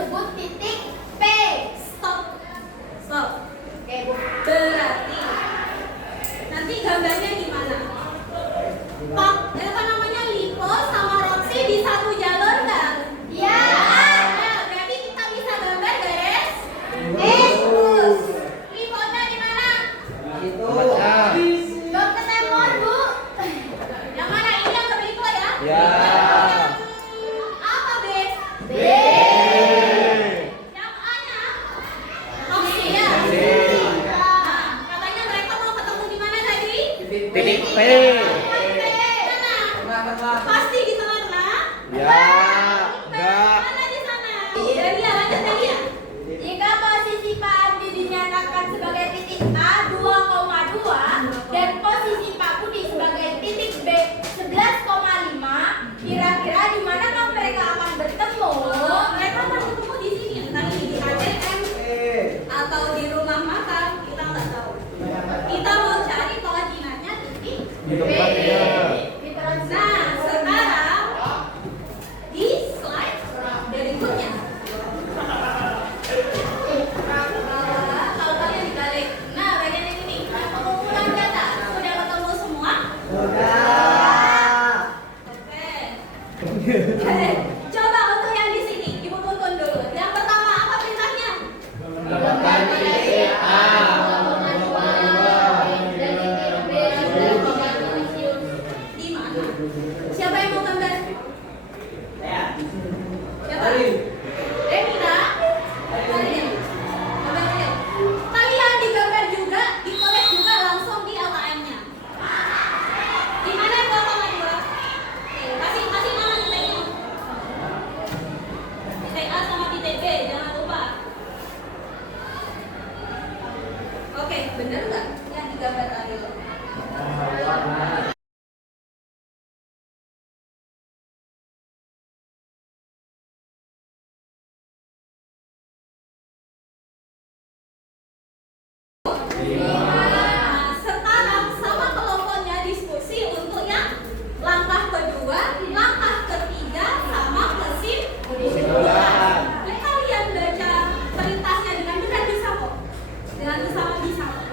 disebut titik P. Stop. Stop. Oke, Bu. Berarti nanti gambarnya gimana? Pak, apa namanya, Lipo sama Roxy di satu jalur nggak? Iya. Nah, berarti kita bisa gambar garis. Terus. Liponya di mana? Itu. Dokter Temon, Bu. Yang mana? Ini yang ke Lipo ya? Ya. Apa, B? B. Yang A-nya? Roxy ya? Nah, katanya mereka mau ketemu di mana tadi? Titik P. Mana? Pasti di tengah. Ya. Enggak. Mana di sana? Dari ya, lanjut dari ya. Jika posisi Pak Andi dinyatakan sebagai titik A 2,2 dan posisi Pak Budi sebagai titik B 11,5, kira-kira di manakah mereka akan bertemu? Mereka akan ketemu di sini, entah ini di ATM atau di rumah makan, kita nggak tahu. Kita mau cari koordinatnya titik Di tempatnya. Nah, sekarang di slide berikutnya. Kalau kalian dibalik, nah bagian ini nih, pengumpulan data sudah ketemu semua? Udah. Oke. Coba untuk yang di sini, Ibu tuntun dulu. Yang pertama apa perintahnya? Mendapatkan titik A. Di mana? Siapa yang mau gambar? Siapa? Denita? Kalian? Gambar kalian. Kalian digambar juga, ditulis juga langsung di LKM-nya. Di mana yang 2,2? Oke, kasih nama titiknya. Titik A sama titik B, jangan lupa. Oke, bener nggak yang digambar Ariel? Nah, sekarang sama kelompoknya diskusi untuk yang langkah kedua, langkah ketiga, sama kesimpulan. Nah, kalian baca perintahnya dengan benar bisa kok. Dengan bersama bisa kok.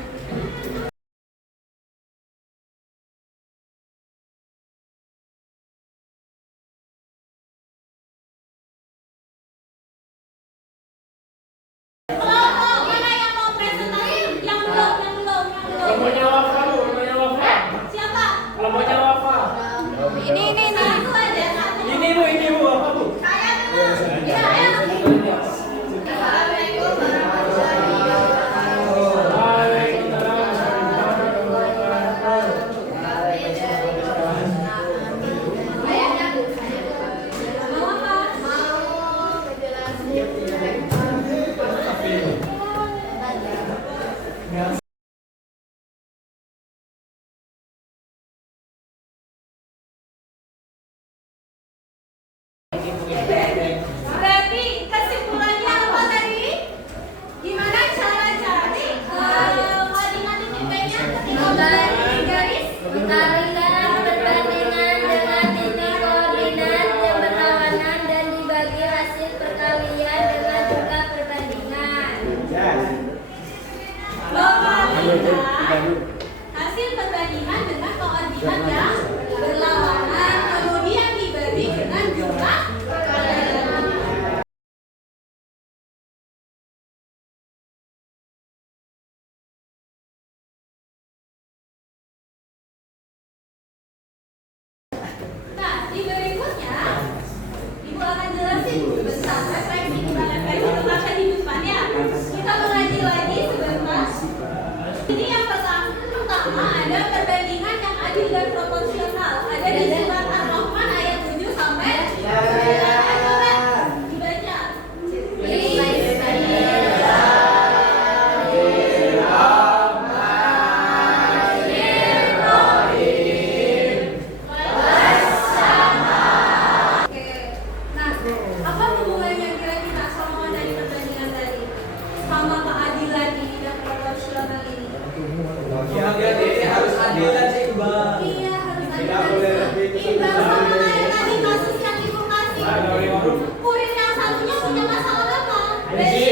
Jadi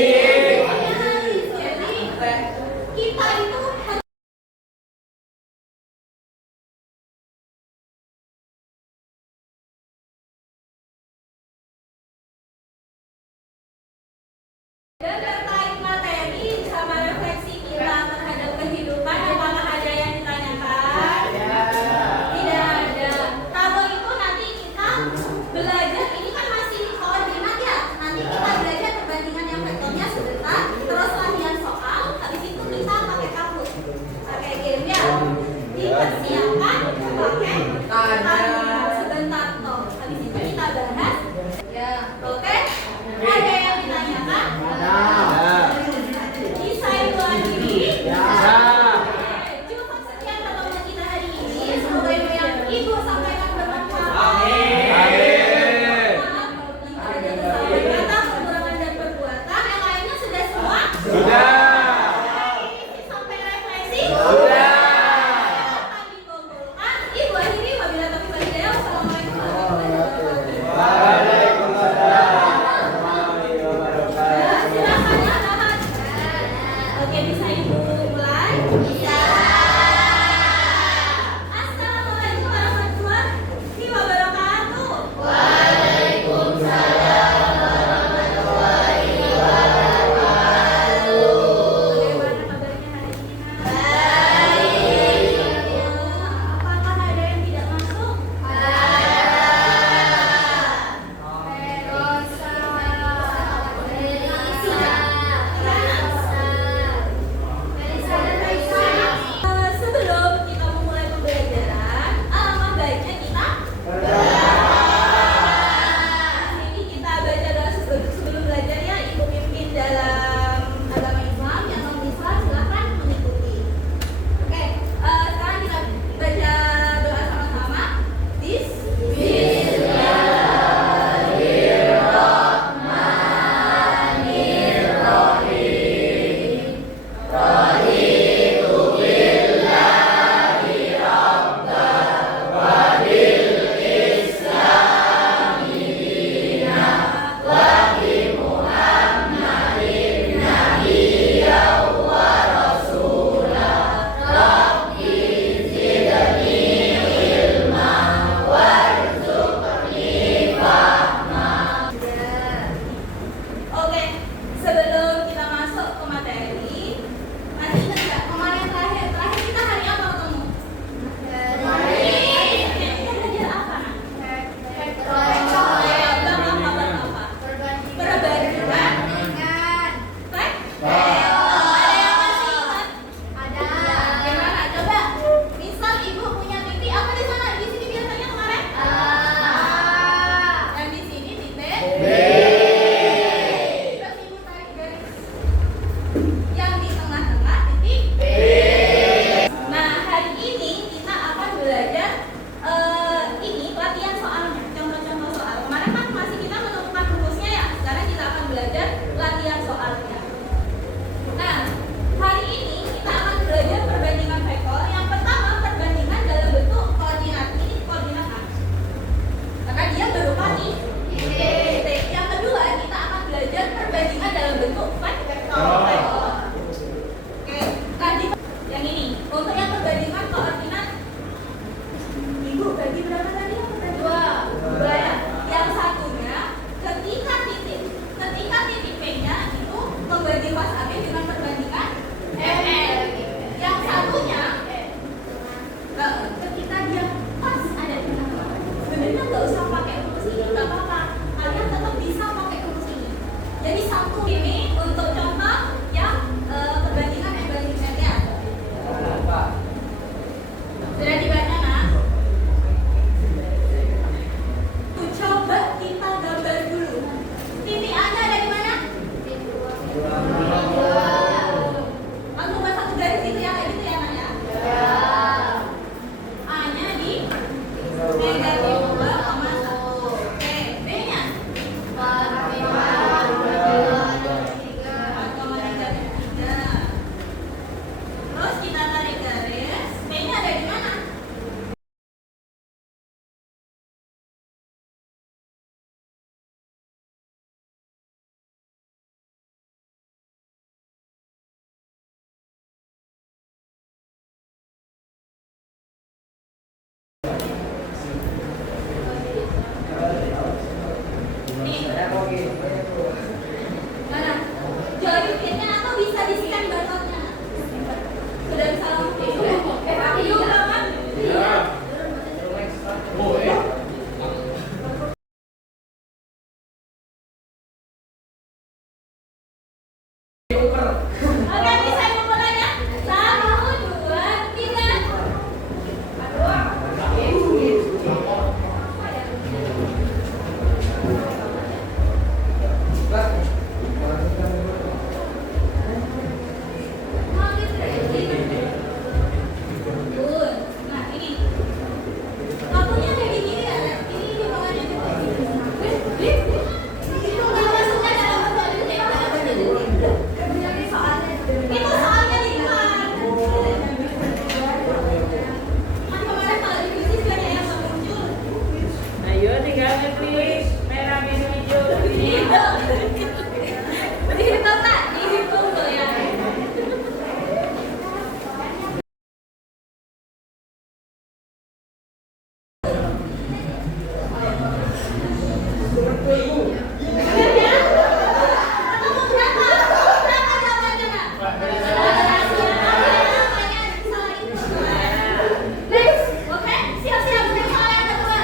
kita itu dan terkait materi sama refleksi kita terhadap kehidupan, apakah ada yang ditanyakan? Tidak ada. Kalau itu nanti kita belajar, ini kan masih koordinat ya. Nanti kita belajar perbandingan yang vektornya sebentar, terus latihan soal. Habis itu kita pakai kamus, pakai game ya. Dipersiapkan pakai kamus sebentar toh. Habis itu kita bahas. Ya, oke? Ada yang ditanyakan? Bisa ibu akhiri? Cukup sekian pertemuan kita hari ini. Semoga ilmu yang ibu sampaikan bermanfaat. Maaf jika ada kesalahan kata, kekurangan dan perbuatan. Yang lainnya sudah semua? Sampai refleksi? Tadi kumpulkan. Ibu akhiri. Wabillahi taufiq wal hidayah. Wassalamualaikum warahmatullahi wabarakatuh. Silakan ya, Rahmat. Oke, bisa ibu mulai? Bisa. Assalamualaikum warahmatullahi wabarakatuh. Waalaikumsalam warahmatullahi wabarakatuh. Bagaimana kabarnya hari ini, Nak? Baik. Apakah ada yang tidak masuk? Sebelum kita memulai pembelajaran, alangkah baiknya kita ini kita baca dalam sebelum belajarnya ibu pimpin dalam agama Islam, yang non Islam silakan mengikuti. Oke, sekarang kita baca doa sama-sama. Oke, sebelum kita masuk ke materi, nanti ingat nggak kemarin terakhir kita hari apa ketemu? Kita belajar apa? Perbandingan. Baik? Ada yang masih ingat? Gimana? Coba. Misal ibu punya titik apa di sana? Di sini biasanya kemarin? Yang di sini titik. Terus ibu tarik garis yang di tengah-tengah titik B. Nah, hari ini kita akan belajar ini latihan soalnya, contoh-contoh soal. Kemarin kan masih kita menemukan rumusnya ya. Sekarang kita akan belajar latihan soalnya. Nah, hari ini kita akan belajar perbandingan vektor. Yang pertama, perbandingan dalam bentuk koordinat. Ini koordinat A. Maka dia berupa nih titik. Yang kedua, kita akan belajar perbandingan dalam bentuk vektor. Oke, tadi yang ini. Untuk yang perbandingan koordinat, ibu bagi berapa tadi? Dua ya. Yang satunya, ketika titik P-nya itu membagi pas AB dengan perbandingan MN. Yang satunya, ketika dia pas ada di tengah. Sebenarnya nggak usah pakai rumus ini, nggak apa-apa. Kalian tetap bisa pakai rumus ini. Jadi satu ini untuk contoh yang perbandingan M banding N-nya. Sudah dibaca, Nak? Coba kita gambar dulu. Titik A-nya ada di mana? Langsung buat satu garis gitu ya, kayak gitu ya, Nak ya? A-nya di negatif 2,1. Oke, B-nya? Oke, bisa ibu bolanya? 1, 2, 3. Good. Nah, ini. Kartunya kayak gini ya. Ini di bawahnya juga. Itu nggak masuknya dalam bentuk detik. Itu soalnya di depan. Kan kemarin kalau di bisnis banyak yang nggak muncul. Ayo tinggal ngeklik merah biru hijau Dihitung. Dihitung tak? Dihitung tuh ya. Bener ya? Atau mau berapa? Berapa jawabannya, Nak? Rahasia. Makanya salah itu. Next, oke? Siap-siap untuk soal yang kedua.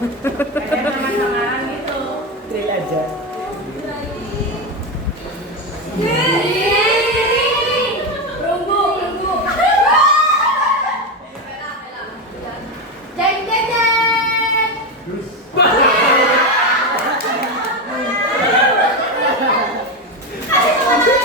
kayak sama-samaan gitu. Klik aja. Perunggu. Jeng jeng jeng. Kasih semangat.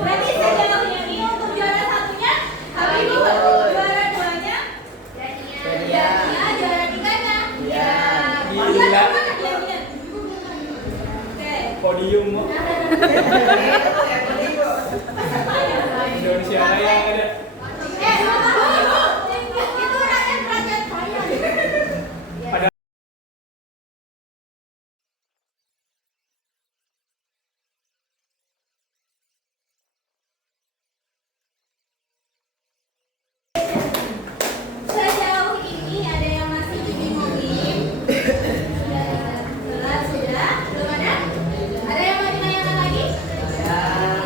Berarti saya jawab yang ini untuk juara satunya. Habib juara duanya. Ya, juara tiganya. Iya. Dia mana dia? Oke. Podium. Indonesia Raya yang ada. Itu rakyat saya. Ada. Sejauh ini ada yang masih bingung-bingung. Sudah? Belum ada? Ada yang mau ditanyakan lagi?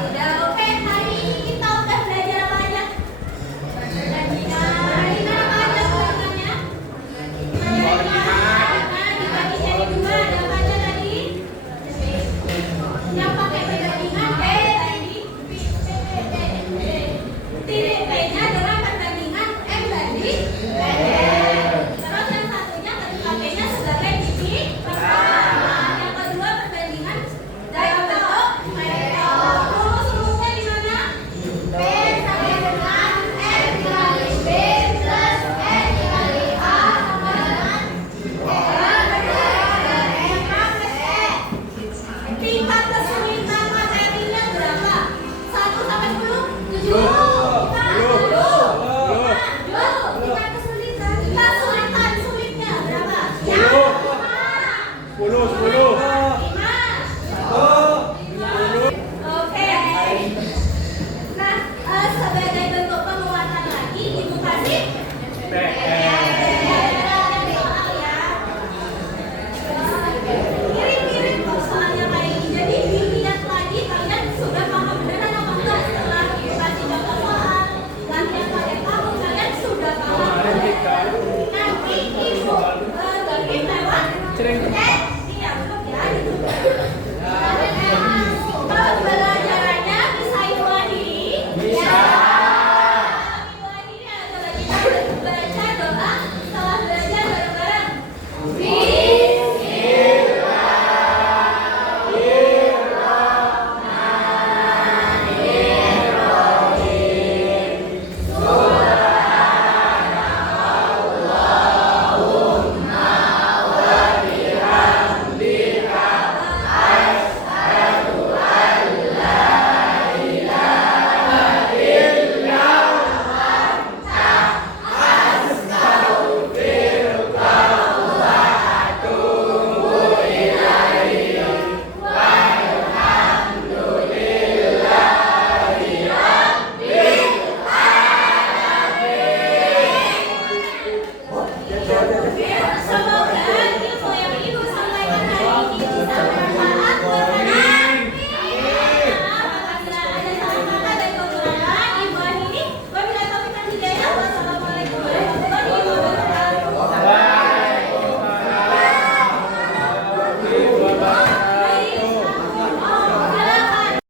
Udah, oke. Hari ini kita udah belajar apa aja? Sama